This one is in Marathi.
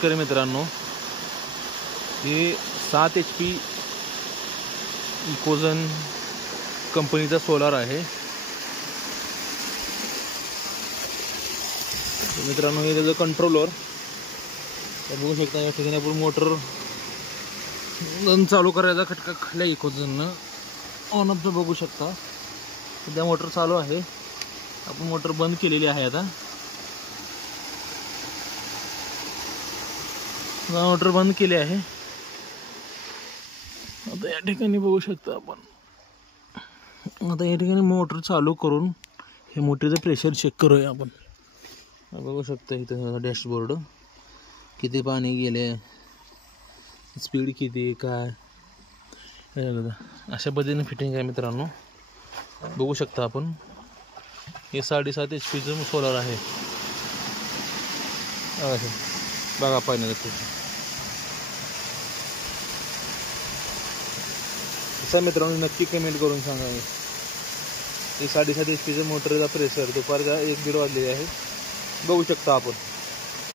शेतकरी मित्रांनो, हे 7 HP इकोझन कंपनीचा सोलार आहे मित्रांनो. हे त्याचं कंट्रोलर बघू शकता. या ठिकाणी आपण मोटर चालू करायचा खटका खाल्ल्या इकोझननं ऑन ऑफचं बघू शकता. सध्या मोटर चालू आहे. आपण मोटर बंद केलेली आहे. आता मोटर बंद केली आहे. आता या ठिकाणी बघू शकता आपण. आता या ठिकाणी मोटर चालू करून हे मोटरचं प्रेशर चेक करूया आपण. बघू शकता इथं डॅशबोर्ड किती पाणी गेले, स्पीड किती, काय अशा पद्धतीने फिटिंग आहे मित्रांनो. बघू शकता आपण. हे 7.5 HPचं सोलार आहे. बघा पाहिजे तसं मित्रांनो, नक्की कमेंट करून सांगा. हे 7.5 HPचं मोटरचा प्रेशर दुपारच्या 1-1:30 वाजलेले आहे. बघू शकता आपण.